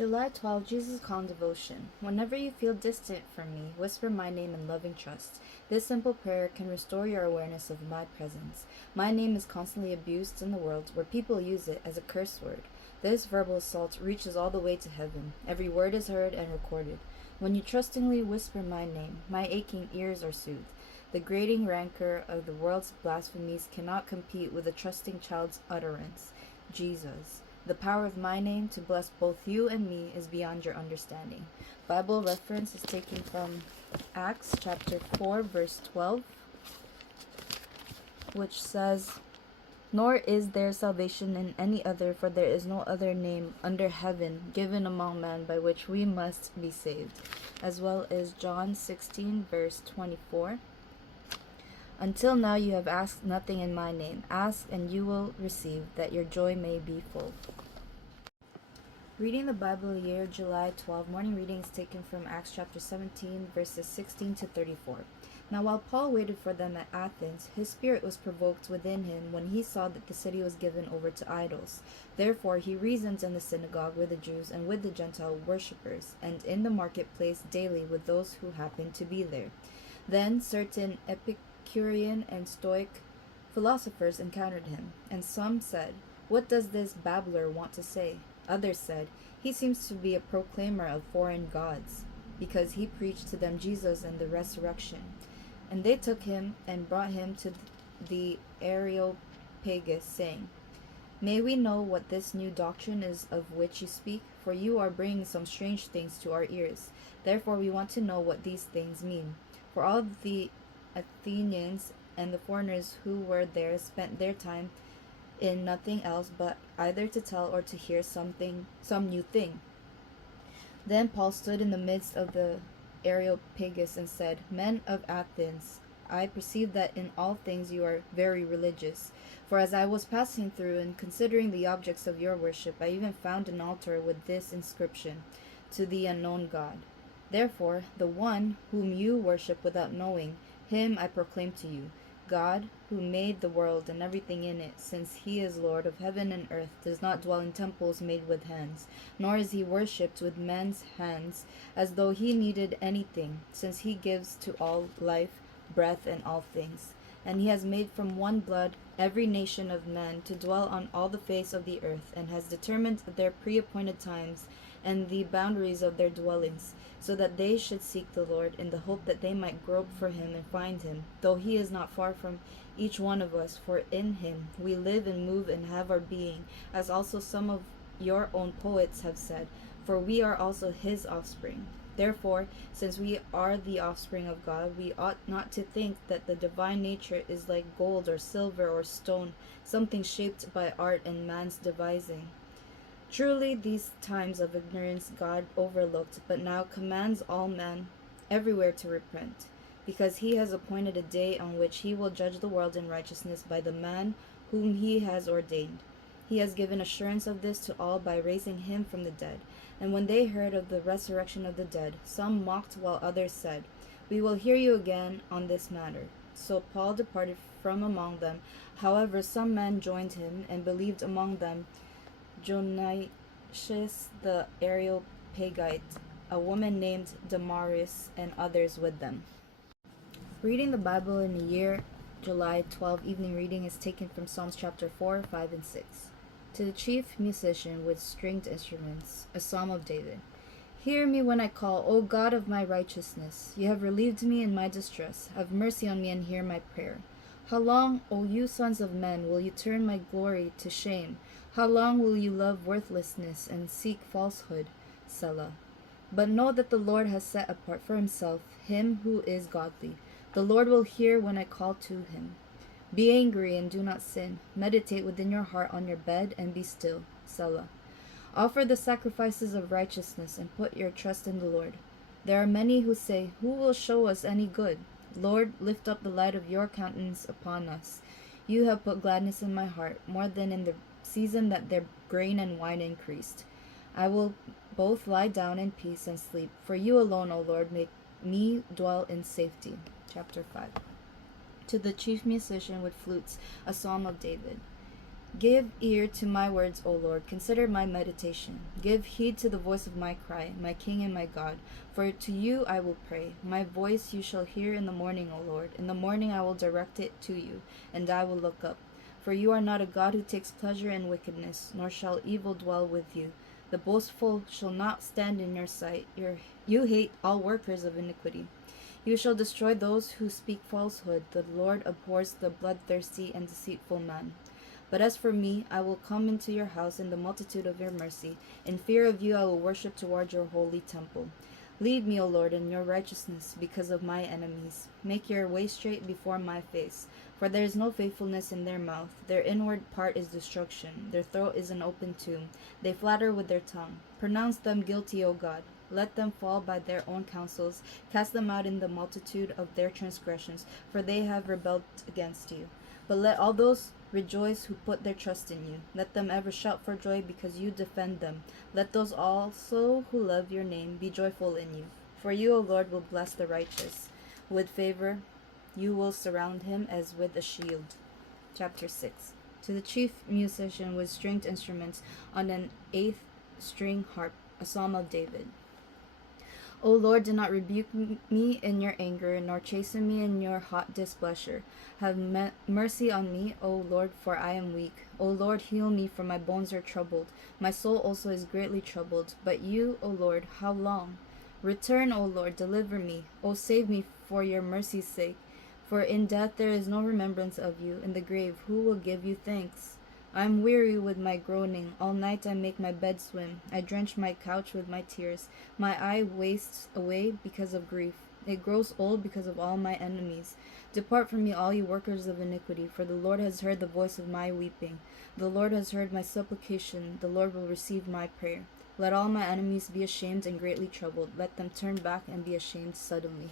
July 12, Jesus Calm Devotion. Whenever you feel distant from me, whisper my name in loving trust. This simple prayer can restore your awareness of my presence. My name is constantly abused in the world where people use it as a curse word. This verbal assault reaches all the way to heaven. Every word is heard and recorded. When you trustingly whisper my name, my aching ears are soothed. The grating rancor of the world's blasphemies cannot compete with a trusting child's utterance. Jesus. The power of my name to bless both you and me is beyond your understanding. Bible reference is taken from Acts chapter 4, verse 12, which says, "Nor is there salvation in any other, for there is no other name under heaven given among men by which we must be saved." As well as John 16, verse 24. "Until now you have asked nothing in my name. Ask and you will receive, that your joy may be full." Reading the Bible year, July 12. Morning reading is taken from Acts chapter 17, verses 16 to 34. Now while Paul waited for them at Athens, his spirit was provoked within him when he saw that the city was given over to idols. Therefore he reasoned in the synagogue with the Jews and with the Gentile worshippers, and in the marketplace daily with those who happened to be there. Then certain Epicurean and Stoic philosophers encountered him, and some said, "What does this babbler want to say?" Others said, "He seems to be a proclaimer of foreign gods, because he preached to them Jesus and the resurrection." And they took him and brought him to the Areopagus, saying, "May we know what this new doctrine is of which you speak? For you are bringing some strange things to our ears. Therefore we want to know what these things mean." For all the Athenians and the foreigners who were there spent their time in nothing else but either to tell or to hear some new thing. Then Paul stood in the midst of the Areopagus and said, "Men of Athens, I perceive that in all things you are very religious. For as I was passing through and considering the objects of your worship, I even found an altar with this inscription, 'To the unknown God.' Therefore, the one whom you worship without knowing, him I proclaim to you. God, who made the world and everything in it, since he is Lord of heaven and earth, does not dwell in temples made with hands, nor is he worshipped with men's hands, as though he needed anything, since he gives to all life, breath, and all things. And he has made from one blood every nation of men to dwell on all the face of the earth, and has determined their pre-appointed times and the boundaries of their dwellings, so that they should seek the Lord in the hope that they might grope for him and find him, though he is not far from each one of us, for in him we live and move and have our being, as also some of your own poets have said, for we are also his offspring. Therefore, since we are the offspring of God, we ought not to think that the divine nature is like gold or silver or stone, something shaped by art and man's devising. Truly these times of ignorance God overlooked, but now commands all men everywhere to repent, because he has appointed a day on which he will judge the world in righteousness by the man whom he has ordained. He has given assurance of this to all by raising him from the dead. And when they heard of the resurrection of the dead, some mocked, while others said, "We will hear you again on this matter." So Paul departed from among them. However, some men joined him and believed, among them Dionysius the Areopagite, a woman named Damaris, and others with them. Reading the Bible in the year, July 12. Evening reading is taken from Psalms chapter 4, 5, and 6. To the chief musician with stringed instruments, a psalm of David. Hear me when I call, O God of my righteousness. You have relieved me in my distress. Have mercy on me and hear my prayer. How long, O you sons of men, will you turn my glory to shame? How long will you love worthlessness and seek falsehood? Selah. But know that the Lord has set apart for himself him who is godly. The Lord will hear when I call to him. Be angry and do not sin. Meditate within your heart on your bed and be still. Selah. Offer the sacrifices of righteousness and put your trust in the Lord. There are many who say, "Who will show us any good?" Lord, lift up the light of your countenance upon us. You have put gladness in my heart, more than in the season that their grain and wine increased. I will both lie down in peace and sleep, for you alone, O Lord, make me dwell in safety. Chapter 5. To the chief musician with flutes, a psalm of David. Give ear to my words, O Lord. Consider my meditation. Give heed to the voice of my cry, my King and my God. For to you I will pray. My voice you shall hear in the morning, O Lord. In the morning I will direct it to you, and I will look up. For you are not a God who takes pleasure in wickedness, nor shall evil dwell with you. The boastful shall not stand in your sight. You hate all workers of iniquity. You shall destroy those who speak falsehood. The Lord abhors the bloodthirsty and deceitful man. But as for me, I will come into your house in the multitude of your mercy. In fear of you, I will worship toward your holy temple. Lead me, O Lord, in your righteousness because of my enemies. Make your way straight before my face. For there is no faithfulness in their mouth. Their inward part is destruction. Their throat is an open tomb. They flatter with their tongue. Pronounce them guilty, O God. Let them fall by their own counsels. Cast them out in the multitude of their transgressions, for they have rebelled against you. But let all those rejoice who put their trust in you. Let them ever shout for joy because you defend them. Let those also who love your name be joyful in you. For you, O Lord, will bless the righteous. With favor you will surround him as with a shield. Chapter 6. To the chief musician with stringed instruments on an eighth string harp, a psalm of David. O Lord, do not rebuke me in your anger, nor chasten me in your hot displeasure. Have mercy on me, O Lord, for I am weak. O Lord, heal me, for my bones are troubled. My soul also is greatly troubled. But you, O Lord, how long? Return, O Lord, deliver me. O save me for your mercy's sake. For in death there is no remembrance of you. In the grave, who will give you thanks? I am weary with my groaning. All night I make my bed swim. I drench my couch with my tears. My eye wastes away because of grief. It grows old because of all my enemies. Depart from me, all you workers of iniquity, for the Lord has heard the voice of my weeping. The Lord has heard my supplication. The Lord will receive my prayer. Let all my enemies be ashamed and greatly troubled. Let them turn back and be ashamed suddenly.